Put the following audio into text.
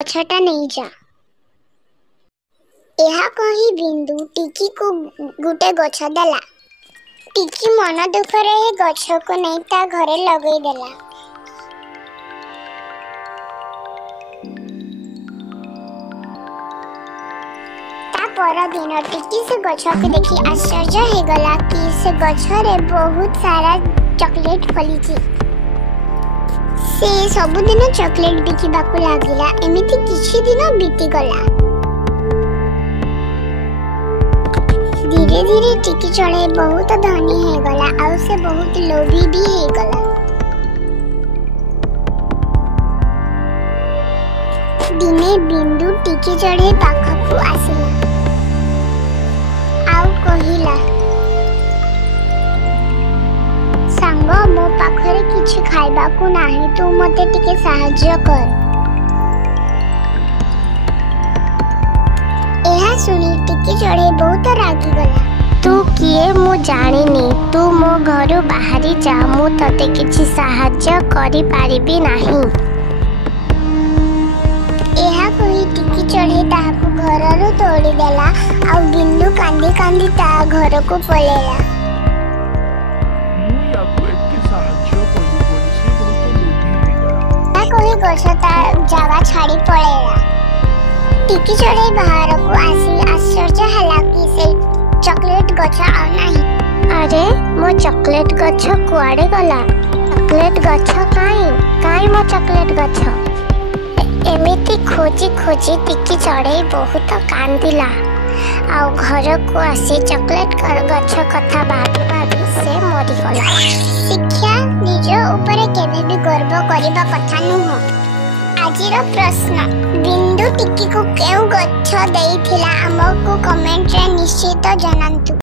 गछटा नहीं जा। यह कही बिंदु टिकी को गुटे गछ देला। टिकी मन दुखरे ए गछ को नहीं ता घरे लगई देला। ता पर दिन टिकी से गछ को देखी आश्चर्य हो गला कि से गछ रे बहुत सारा चॉकलेट फलीची। से सबुदिन चॉकलेट देखिबाकू लागिला। एमिति किछि दिन बीती गला। धीरे धीरे टिकी चढ़े बहुत धनी हो गला और से बहुत लोभी भी हो गला। दिने बिंदु टिकी चढ़े पाखकू आसिला आउ कहिला, सांग मो पाखरे किछि खाइबाकू नाही, तू मते टिके साहाय्य कर। एहा सुनी टिकी चढ़े बहुत रागी गला। तू किए मु जानिनी, तू मो घरु बाहरी जा, मु तते किछि साहाय्य करि पारिबी नाही। एहा कहि टिकी चढ़े ताहाकू घररु तोड़ी देला आ बिंदु कांदी कांदी ता घर को पळेला। कही गछ ता जागा छाड़ी पळेला। टिकी चढ़े बाहर को आसी आश्चर्य हला कि से चॉकलेट गछ आ नाही। अरे मो चॉकलेट गछ कुआडे गला? चॉकलेट गछ काई मो चॉकलेट गछ? एमिति खोजी खोजी टिकी चढ़े बहुत कांदिला आ घर को आसी चॉकलेट गछ कथा भाबी भाबी से मरी गला। शिक्षा निज ऊपर केबे भी गर्व करिबा कथा नुह। आजिर प्रश्न, बिंदु टिकी को केउ गछ देइथिला हमको कमेंट रे निश्चित जनांतु।